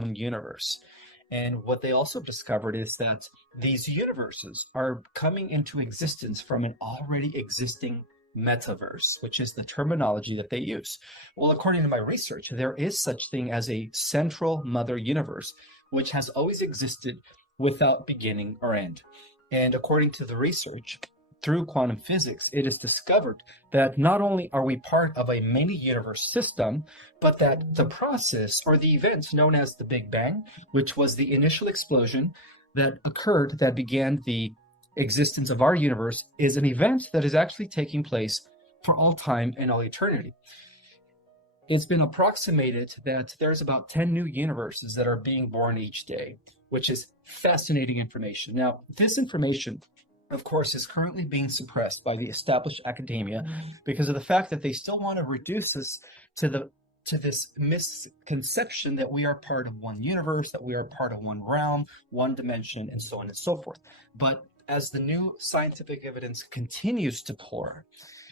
own universe. And what they also discovered is that these universes are coming into existence from an already existing metaverse, which is the terminology that they use. Well, according to my research, there is such thing as a central mother universe, which has always existed without beginning or end. And according to the research, through quantum physics, it is discovered that not only are we part of a many universe system, but that the process or the event known as the Big Bang, which was the initial explosion that occurred that began the existence of our universe, is an event that is actually taking place for all time and all eternity. It's been approximated that there's about 10 new universes that are being born each day, which is fascinating information. Now, this information, of course, is currently being suppressed by the established academia because of the fact that they still want to reduce us to this misconception that we are part of one universe, that we are part of one realm, one dimension, and so on and so forth. But as the new scientific evidence continues to pour,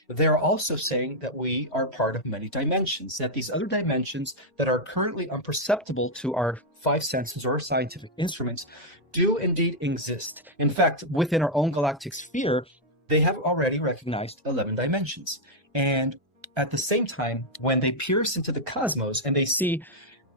they're also saying that we are part of many dimensions, that these other dimensions that are currently imperceptible to our five senses or scientific instruments do indeed exist. In fact, within our own galactic sphere, they have already recognized 11 dimensions. And at the same time, when they pierce into the cosmos and they see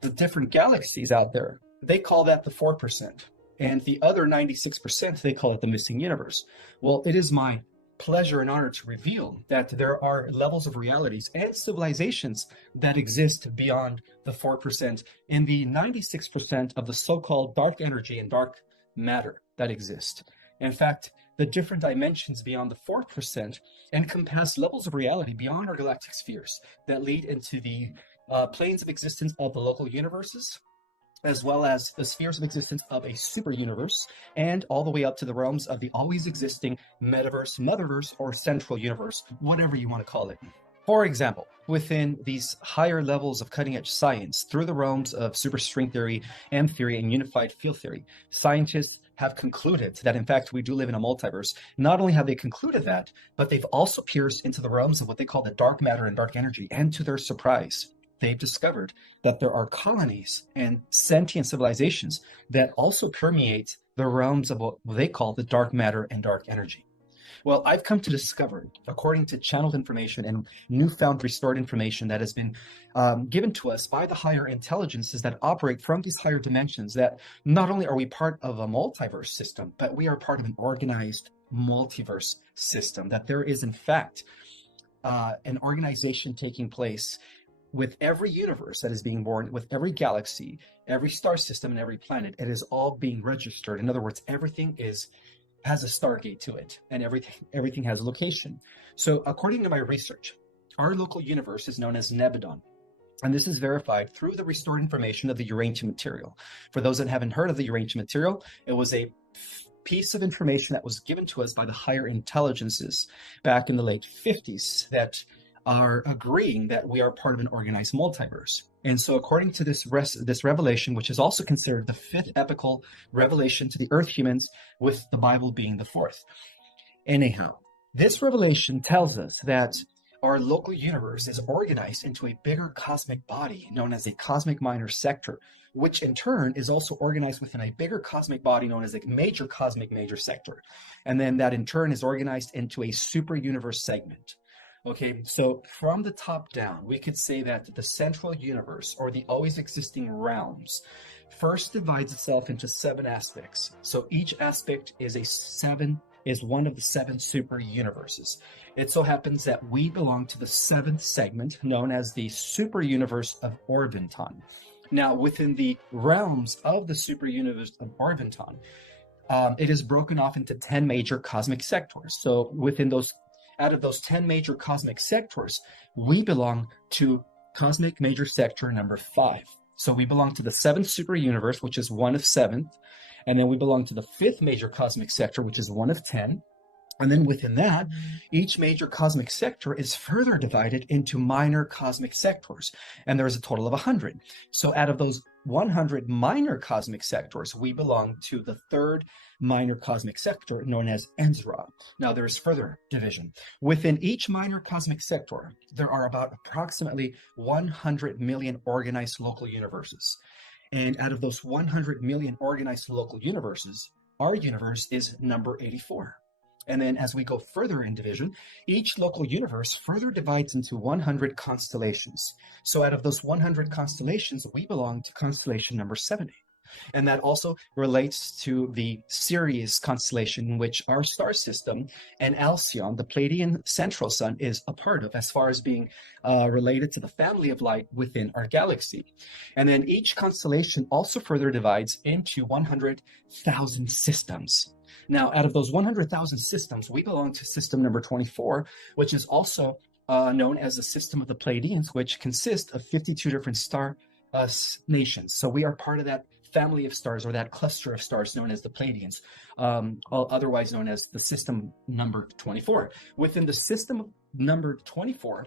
the different galaxies out there, they call that the 4%. And the other 96%, they call it the missing universe. Well, it is my pleasure and honor to reveal that there are levels of realities and civilizations that exist beyond the 4% in the 96% of the so-called dark energy and dark matter that exist. In fact, the different dimensions beyond the 4% encompass levels of reality beyond our galactic spheres that lead into the planes of existence of the local universes, as well as the spheres of existence of a super universe, and all the way up to the realms of the always existing metaverse, motherverse, or central universe, whatever you want to call it. For example, within these higher levels of cutting-edge science, through the realms of superstring theory, M theory, and unified field theory, scientists have concluded that, in fact, we do live in a multiverse. Not only have they concluded that, but they've also pierced into the realms of what they call the dark matter and dark energy, and to their surprise, they've discovered that there are colonies and sentient civilizations that also permeate the realms of what they call the dark matter and dark energy. Well, I've come to discover, according to channeled information and newfound restored information that has been given to us by the higher intelligences that operate from these higher dimensions, that not only are we part of a multiverse system, but we are part of an organized multiverse system, that there is, in fact, an organization taking place with every universe that is being born, with every galaxy, every star system, and every planet. It is all being registered. In other words, everything has a Stargate to it, and everything has a location. So according to my research, our local universe is known as Nebadon. And this is verified through the restored information of the uranium material. For those that haven't heard of the uranium material, it was a piece of information that was given to us by the higher intelligences back in the late 50s that are agreeing that we are part of an organized multiverse. And so according to this revelation, which is also considered the fifth epical revelation to the earth humans, with the Bible being the fourth. Anyhow, this revelation tells us that our local universe is organized into a bigger cosmic body known as a cosmic minor sector, which in turn is also organized within a bigger cosmic body known as a major cosmic major sector. And then that in turn is organized into a super universe segment. Okay, so from the top down, we could say that the central universe, or the always existing realms, first divides itself into 7 aspects. So each aspect is one of the 7 super universes. It so happens that we belong to the 7th segment, known as the super universe of Orvonton. Now, within the realms of the super universe of Orvonton, it is broken off into 10 major cosmic sectors. So out of those 10 major cosmic sectors, we belong to cosmic major sector number 5. So we belong to the 7th super universe, which is 1 of 7th. And then we belong to the 5th major cosmic sector, which is 1 of 10. And then within that, each major cosmic sector is further divided into minor cosmic sectors. And there is a total of 100. So out of those 100 minor cosmic sectors, we belong to the 3rd minor cosmic sector known as Enzra. Now there is further division. Within each minor cosmic sector, there are about approximately 100 million organized local universes. And out of those 100 million organized local universes, our universe is number 84. And then as we go further in division, each local universe further divides into 100 constellations. So out of those 100 constellations, we belong to constellation number 70. And that also relates to the Sirius constellation, in which our star system and Alcyon, the Pleiadian central sun, is a part of, as far as being related to the family of light within our galaxy. And then each constellation also further divides into 100,000 systems. Now, out of those 100,000 systems, we belong to system number 24, which is also known as the system of the Pleiadians, which consists of 52 different star nations. So we are part of that family of stars, or that cluster of stars known as the Pleiadians, otherwise known as the system number 24. Within the system number 24,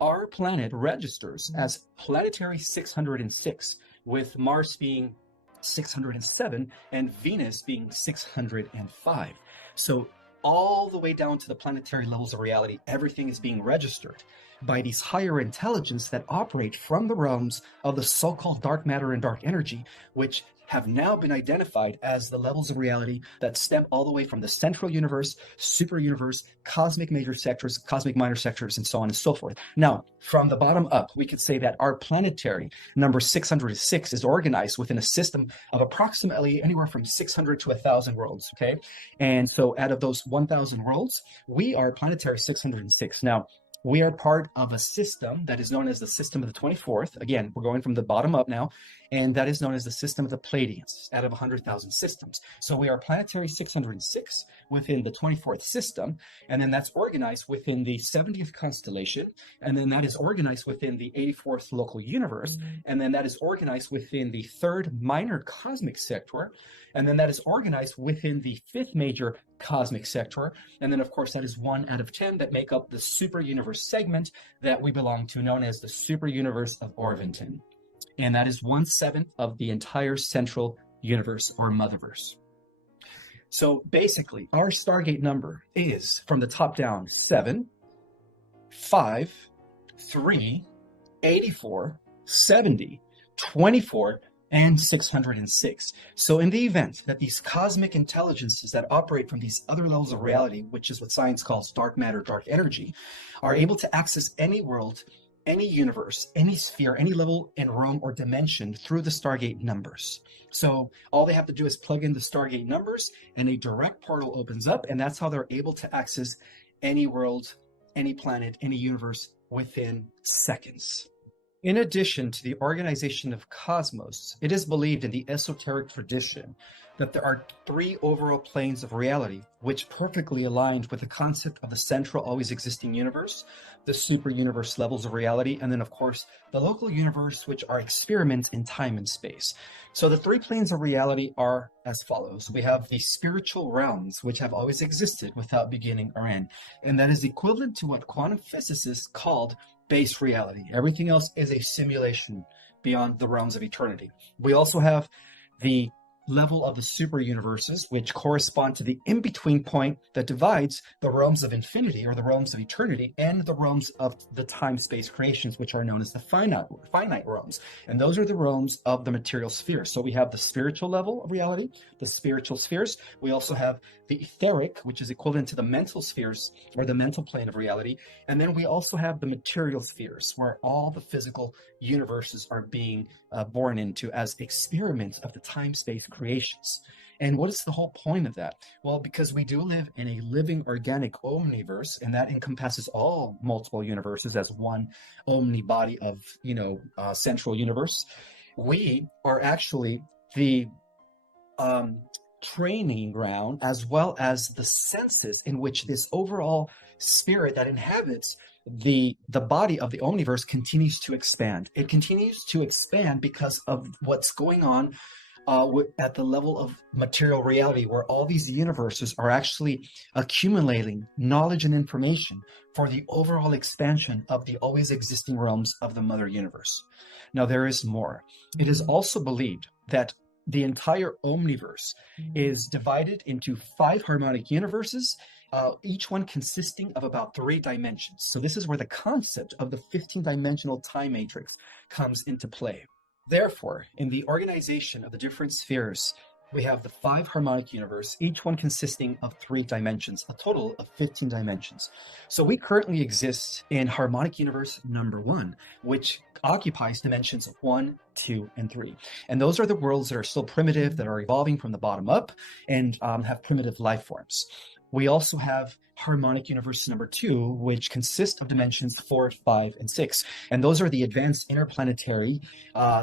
our planet registers as planetary 606, with Mars being 607 and Venus being 605. So all the way down to the planetary levels of reality, everything is being registered by these higher intelligence that operate from the realms of the so-called dark matter and dark energy, which have now been identified as the levels of reality that stem all the way from the central universe, super universe, cosmic major sectors, cosmic minor sectors, and so on and so forth. Now, from the bottom up, we could say that our planetary number 606 is organized within a system of approximately anywhere from 600 to 1,000 worlds, okay? And so out of those 1,000 worlds, we are planetary 606. Now, we are part of a system that is known as the system of the 24th. Again, we're going from the bottom up now, and that is known as the system of the Pleiadians out of 100,000 systems. So we are planetary 606 within the 24th system, and then that's organized within the 70th constellation, and then that is organized within the 84th local universe, and then that is organized within the 3rd minor cosmic sector, and then that is organized within the 5th major cosmic sector. And then, of course, that is 1 out of 10 that make up the super universe segment that we belong to, known as the super universe of Orvonton. And that is 1/7 of the entire central universe, or motherverse. So basically, our Stargate number is, from the top down, 7, 5, 3, 84, 70, 24, and 606. So in the event that these cosmic intelligences that operate from these other levels of reality, which is what science calls dark matter, dark energy, are able to access any world, any universe, any sphere, any level in realm or dimension through the Stargate numbers. So all they have to do is plug in the Stargate numbers, and a direct portal opens up, and that's how they're able to access any world, any planet, any universe within seconds. In addition to the organization of cosmos, it is believed in the esoteric tradition that there are 3 overall planes of reality, which perfectly aligned with the concept of the central always existing universe, the super universe levels of reality, and then of course the local universe, which are experiments in time and space. So the 3 planes of reality are as follows. We have the spiritual realms, which have always existed without beginning or end, and that is equivalent to what quantum physicists called base reality. Everything else is a simulation beyond the realms of eternity. We also have the level of the super universes, which correspond to the in-between point that divides the realms of infinity, or the realms of eternity, and the realms of the time-space creations, which are known as the finite realms. And those are the realms of the material sphere. So we have the spiritual level of reality, the spiritual spheres. We also have the etheric, which is equivalent to the mental spheres, or the mental plane of reality. And then we also have the material spheres, where all the physical universes are being born into as experiments of the time-space creations. And what is the whole point of that? Well, because we do live in a living organic omniverse, and that encompasses all multiple universes as one omnibody of, central universe. We are actually the training ground, as well as the senses in which this overall spirit that inhabits the body of the omniverse continues to expand. It continues to expand because of what's going on at the level of material reality, where all these universes are actually accumulating knowledge and information for the overall expansion of the always existing realms of the mother universe. Now, there is more. It is also believed that the entire omniverse is divided into 5 harmonic universes, each one consisting of about 3 dimensions. So this is where the concept of the 15-dimensional time matrix comes into play. Therefore, in the organization of the different spheres, we have the 5 harmonic universe, each one consisting of 3 dimensions, a total of 15 dimensions. So we currently exist in harmonic universe number 1, which occupies dimensions 1, 2, and 3. And those are the worlds that are still primitive, that are evolving from the bottom up, and have primitive life forms. We also have harmonic universe number 2, which consists of dimensions 4, 5, and 6. And those are the advanced interplanetary,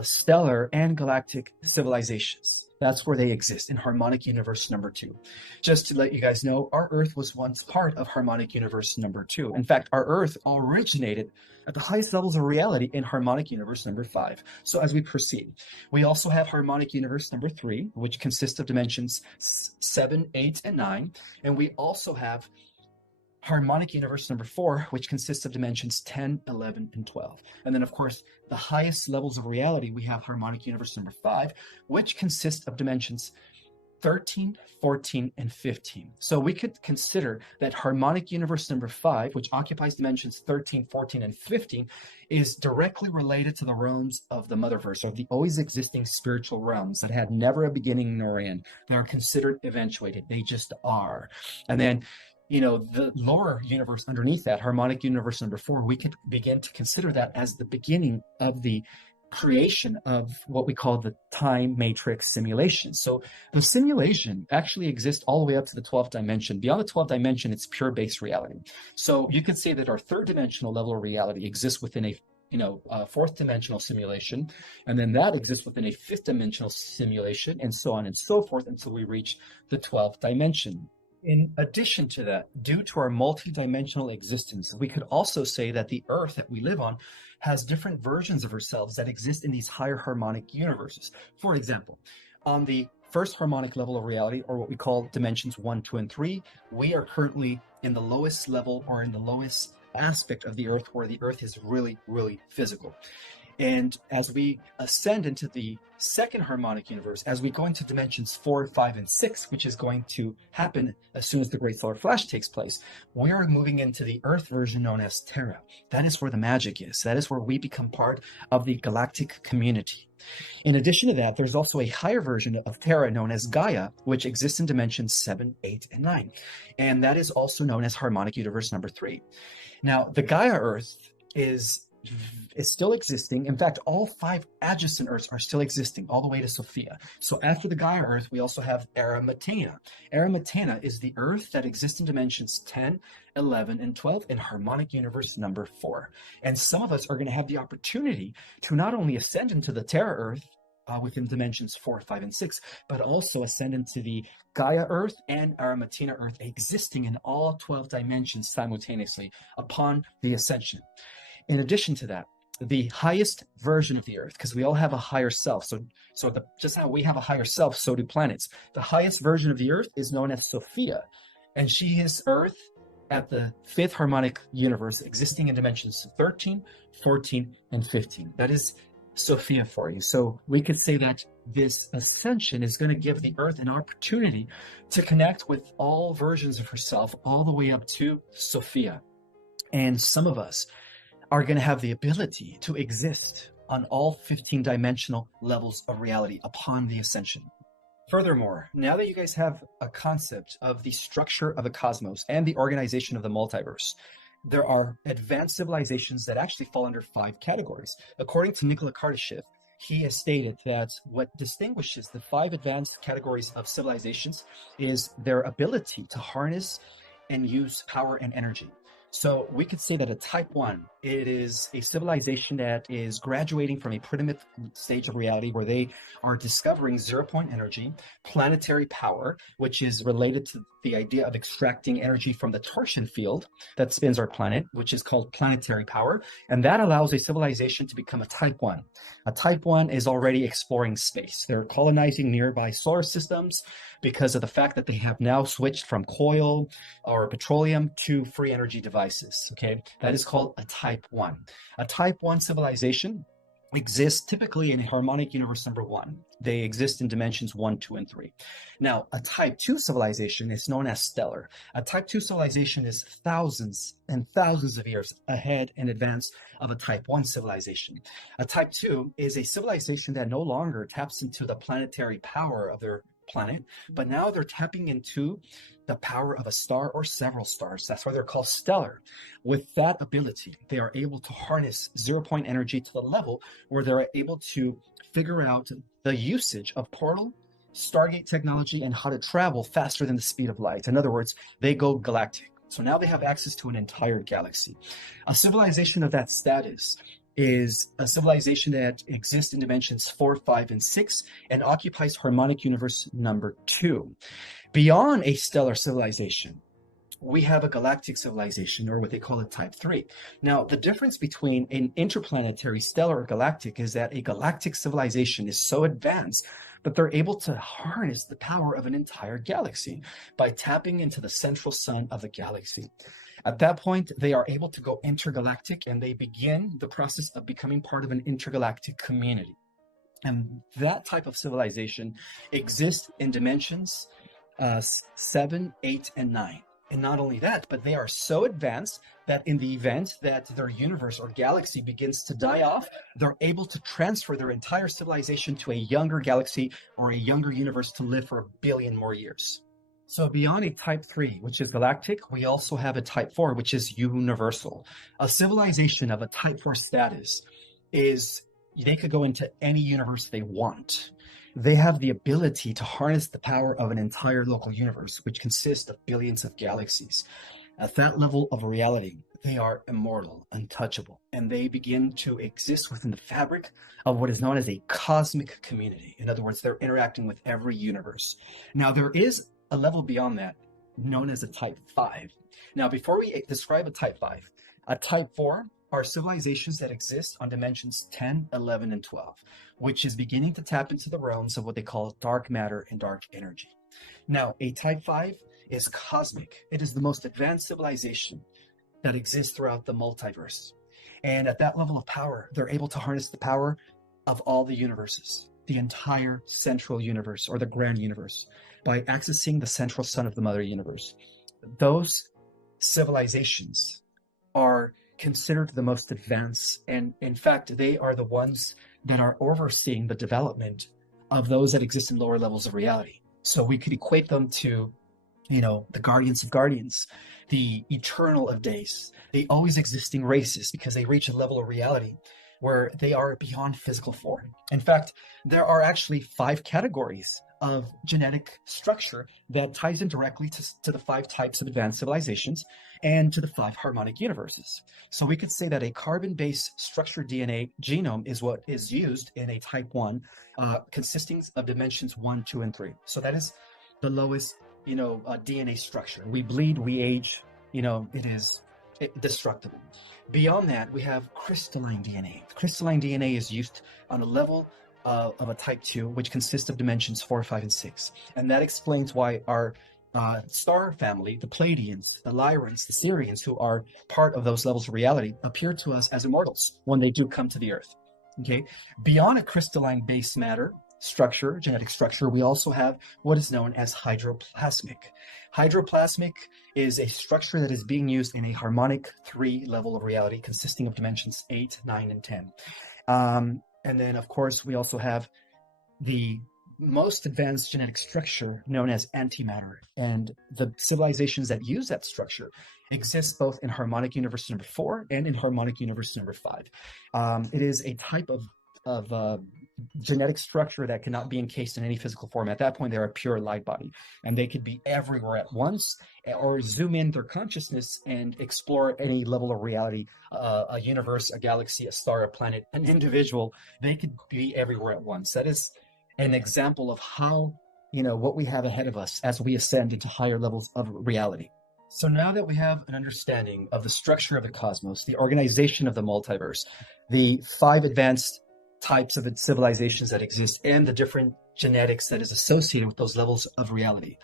stellar, and galactic civilizations. That's where they exist, in harmonic universe number 2. Just to let you guys know, our Earth was once part of harmonic universe number 2. In fact, our Earth originated at the highest levels of reality in harmonic universe number 5. So as we proceed, we also have harmonic universe number 3, which consists of dimensions 7, 8, and 9. And we also have harmonic universe number 4, which consists of dimensions 10, 11, and 12. And then, of course, the highest levels of reality, we have harmonic universe number 5, which consists of dimensions 13, 14, and 15. So we could consider that harmonic universe number 5, which occupies dimensions 13, 14, and 15, is directly related to the realms of the Motherverse, or the always existing spiritual realms that had never a beginning nor end. They are considered eventuated. They just are. And then, the lower universe underneath that, harmonic universe number 4, we could begin to consider that as the beginning of the creation of what we call the time matrix simulation. So the simulation actually exists all the way up to the 12th dimension. Beyond the 12th dimension, it's pure base reality. So you could say that our 3rd dimensional level of reality exists within a 4th dimensional simulation, and then that exists within a 5th dimensional simulation, and so on and so forth until we reach the 12th dimension. In addition to that, due to our multi-dimensional existence, we could also say that the Earth that we live on has different versions of ourselves that exist in these higher harmonic universes. For example, on the 1st harmonic level of reality, or what we call dimensions 1, 2, and 3, we are currently in the lowest level, or in the lowest aspect of the Earth, where the Earth is really, really physical. And as we ascend into the 2nd harmonic universe, as we go into dimensions 4, 5, and 6, which is going to happen as soon as the Great Solar Flash takes place, we are moving into the Earth version known as Terra. That is where the magic is. That is where we become part of the galactic community. In addition to that, there's also a higher version of Terra known as Gaia, which exists in dimensions 7, 8, and 9. And that is also known as harmonic universe number 3. Now, the Gaia Earth is still existing. In fact, all 5 adjacent Earths are still existing, all the way to Sophia. So after the Gaia Earth, we also have Arimathea. Arimathea is the Earth that exists in dimensions 10, 11, and 12 in harmonic universe number 4. And some of us are going to have the opportunity to not only ascend into the Terra Earth within dimensions 4, 5, and 6, but also ascend into the Gaia Earth and Arimathea Earth, existing in all 12 dimensions simultaneously upon the ascension. In addition to that, the highest version of the Earth, because we all have a higher self. So just how we have a higher self, so do planets. The highest version of the Earth is known as Sophia, and she is Earth at the 5th harmonic universe, existing in dimensions 13, 14, and 15. That is Sophia for you. So we could say that this ascension is going to give the Earth an opportunity to connect with all versions of herself, all the way up to Sophia. And some of us are going to have the ability to exist on all 15 dimensional levels of reality upon the ascension. Furthermore, now that you guys have a concept of the structure of the cosmos and the organization of the multiverse, there are advanced civilizations that actually fall under 5 categories. According to Nikola Kardashev, he has stated that what distinguishes the 5 advanced categories of civilizations is their ability to harness and use power and energy. So we could say that a type 1, it is a civilization that is graduating from a primitive stage of reality where they are discovering zero-point energy, planetary power, which is related to the idea of extracting energy from the torsion field that spins our planet, which is called planetary power. And that allows a civilization to become a type 1. A type 1 is already exploring space. They're colonizing nearby solar systems because of the fact that they have now switched from coal or petroleum to free energy devices. Okay, that is called a type 1. A type 1 civilization exist typically in harmonic universe number one. They exist in dimensions 1, 2, and 3. Now, a type 2 civilization is known as stellar. A type 2 civilization is thousands and thousands of years ahead in advance of a type 1 civilization. A type 2 is a civilization that no longer taps into the planetary power of their planet, but now they're tapping into the power of a star or several stars. That's why they're called stellar. With that ability, they are able to harness 0-point energy to the level where they're able to figure out the usage of portal, Stargate technology, and how to travel faster than the speed of light. In other words, they go galactic. So now they have access to an entire galaxy. A civilization of that status is a civilization that exists in dimensions 4, 5, and 6 and occupies harmonic universe number 2. Beyond a stellar civilization, we have a galactic civilization, or what they call a type 3. Now, the difference between an interplanetary, stellar, or galactic is that a galactic civilization is so advanced that they're able to harness the power of an entire galaxy by tapping into the central sun of the galaxy. At that point, they are able to go intergalactic, and they begin the process of becoming part of an intergalactic community. And that type of civilization exists in dimensions 7, 8, and 9. And not only that, but they are so advanced that in the event that their universe or galaxy begins to die off, they're able to transfer their entire civilization to a younger galaxy or a younger universe to live for 1 billion more years. So beyond a type 3, which is galactic, we also have a type 4, which is universal. A civilization of a type 4 status is, they could go into any universe they want. They have the ability to harness the power of an entire local universe, which consists of billions of galaxies. At that level of reality, they are immortal, untouchable, and they begin to exist within the fabric of what is known as a cosmic community. In other words, they're interacting with every universe. Now, there is a level beyond that, known as a type 5. Now, before we describe a type 5, a type 4 are civilizations that exist on dimensions 10, 11, and 12, which is beginning to tap into the realms of what they call dark matter and dark energy. Now, a type 5 is cosmic. It is the most advanced civilization that exists throughout the multiverse. And at that level of power, they're able to harness the power of all the universes, the entire central universe or the grand universe, by accessing the central sun of the mother universe. Those civilizations are considered the most advanced, and in fact, they are the ones that are overseeing the development of those that exist in lower levels of reality. So we could equate them to, the guardians of guardians, the eternal of days, the always existing races, because they reach a level of reality where they are beyond physical form. In fact, there are actually 5 categories of genetic structure that ties in directly to the 5 types of advanced civilizations and to the 5 harmonic universes. So we could say that a carbon-based structured DNA genome is what is used in a type 1, consisting of dimensions 1, 2, and 3. So that is the lowest, DNA structure. We bleed, we age, it is destructible. Beyond that, we have crystalline DNA. Crystalline DNA is used on a level of a type 2, which consists of dimensions 4, 5, and 6. And that explains why our star family, the Pleiadians, the Lyrans, the Sirians, who are part of those levels of reality, appear to us as immortals when they do come to the Earth. Okay. Beyond a crystalline base matter structure, genetic structure, we also have what is known as hydroplasmic. Hydroplasmic is a structure that is being used in a harmonic 3 level of reality, consisting of dimensions 8, 9, and 10. And then, of course, we also have the most advanced genetic structure known as antimatter. And the civilizations that use that structure exist both in harmonic universe number 4 and in harmonic universe number 5. It is a type of genetic structure that cannot be encased in any physical form. At that point, they're a pure light body, and they could be everywhere at once, or zoom in their consciousness and explore any level of reality, a universe, a galaxy, a star, a planet, an individual. They could be everywhere at once. That is an example of how, what we have ahead of us as we ascend into higher levels of reality. So now that we have an understanding of the structure of the cosmos, the organization of the multiverse, the 5 advanced types of civilizations that exist, and the different genetics that is associated with those levels of reality,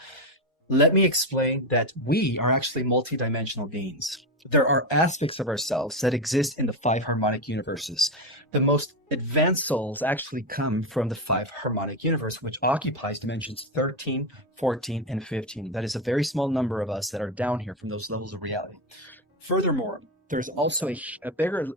let me explain that we are actually multidimensional beings. there are aspects of ourselves that exist in the five harmonic universes. The most advanced souls actually come from the five harmonic universe, which occupies dimensions 13, 14, and 15. That is a very small number of us that are down here from those levels of reality. Furthermore, there's also a bigger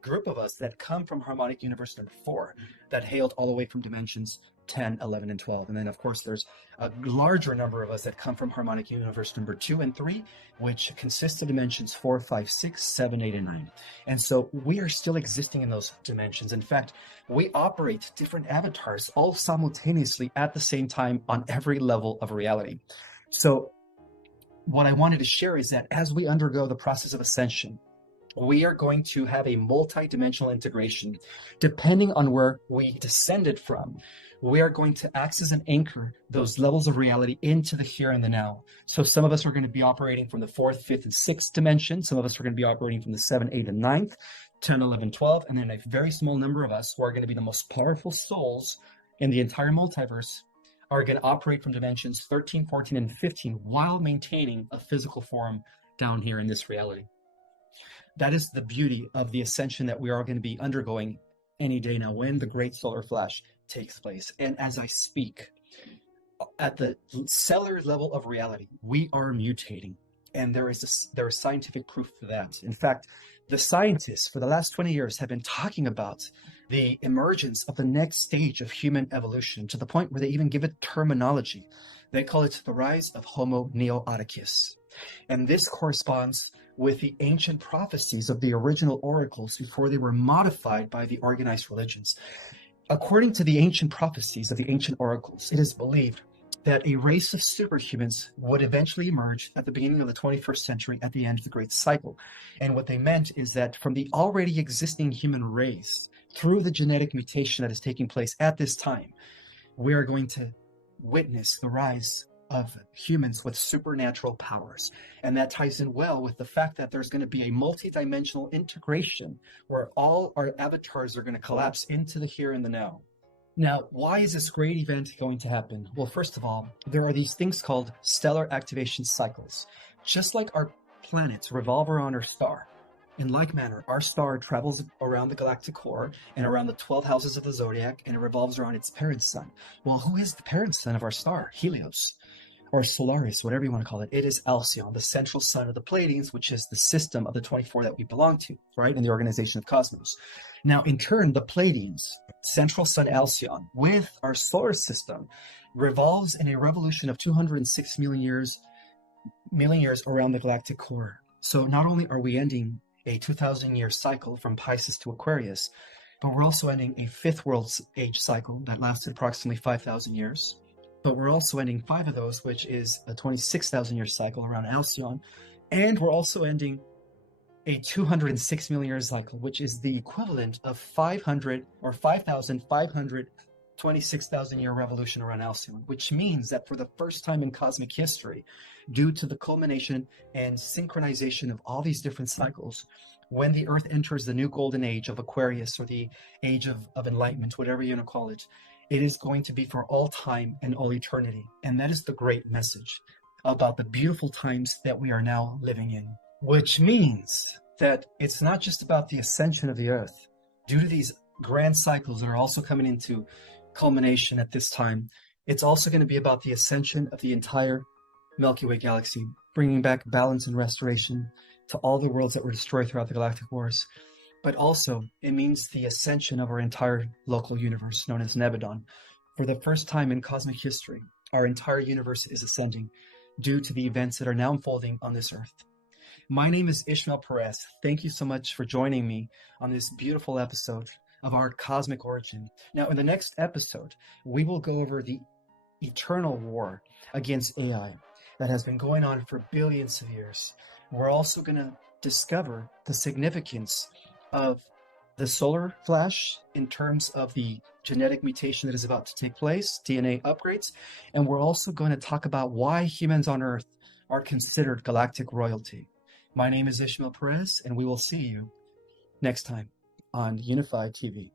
group of us that come from harmonic universe number 4 that hailed all the way from dimensions 10, 11, and 12. And then, of course, there's a larger number of us that come from harmonic universe number 2 and 3, which consists of dimensions 4, 5, 6, 7, 8, and 9. And so we are still existing in those dimensions. In fact, we operate different avatars all simultaneously at the same time on every level of reality. So what I wanted to share is that as we undergo the process of ascension, we are going to have a multi-dimensional integration. Depending on where we descended from, we are going to act as an anchor those levels of reality into the here and the now. So some of us are going to be operating from the 4th, 5th, and 6th dimension. Some of us are going to be operating from the 7, 8, and 9th, 10, 11, 12. And then a very small number of us who are going to be the most powerful souls in the entire multiverse are going to operate from dimensions 13, 14, and 15 while maintaining a physical form down here in this reality. That is the beauty of the ascension that we are going to be undergoing any day now when the great solar flash takes place. And as I speak, at the cellular level of reality, we are mutating. And there is scientific proof for that. In fact, the scientists for the last 20 years have been talking about the emergence of the next stage of human evolution to the point where they even give it terminology. They call it the rise of Homo neoticus. And this corresponds with the ancient prophecies of the original oracles before they were modified by the organized religions. According to the ancient prophecies of the ancient oracles, it is believed that a race of superhumans would eventually emerge at the beginning of the 21st century at the end of the Great Cycle. And what they meant is that from the already existing human race, through the genetic mutation that is taking place at this time, we are going to witness the rise of humans with supernatural powers. And that ties in well with the fact that there's going to be a multi-dimensional integration where all our avatars are going to collapse into the here and the now. Now, why is this great event going to happen? Well, first of all, there are these things called stellar activation cycles. Just like our planets revolve around our star, in like manner, our star travels around the galactic core and around the 12 houses of the zodiac, and it revolves around its parent sun. Well, who is the parent sun of our star? Helios, or Solaris, whatever you want to call it. It is Alcyon, the central sun of the Pleiades, which is the system of the 24 that we belong to, right, in the organization of cosmos. Now, in turn, the Pleiades, central sun Alcyon, with our solar system, revolves in a revolution of 206 million years around the galactic core. So not only are we ending a 2,000-year cycle from Pisces to Aquarius, but we're also ending a fifth world age cycle that lasted approximately 5,000 years. But we're also ending 5 of those, which is a 26,000-year cycle around Alcyon. And we're also ending a 206 million year cycle, which is the equivalent of 500 or 5,500 26,000-year revolution around Alcyon, which means that for the first time in cosmic history, due to the culmination and synchronization of all these different cycles, when the Earth enters the new golden age of Aquarius, or the age of enlightenment, whatever you want to call it, it is going to be for all time and all eternity. And that is the great message about the beautiful times that we are now living in, which means that it's not just about the ascension of the Earth. Due to these grand cycles that are also coming into culmination at this time, it's also going to be about the ascension of the entire Milky Way galaxy, bringing back balance and restoration to all the worlds that were destroyed throughout the galactic wars. But also, it means the ascension of our entire local universe, known as Nebadon. For the first time in cosmic history, our entire universe is ascending due to the events that are now unfolding on this Earth. My name is Ismael Perez. Thank you so much for joining me on this beautiful episode of our cosmic origin. Now, in the next episode, we will go over the eternal war against AI that has been going on for billions of years. We're also going to discover the significance of the solar flash in terms of the genetic mutation that is about to take place, DNA upgrades, and we're also going to talk about why humans on Earth are considered galactic royalty. My name is Ismael Perez, and we will see you next time on Unified TV.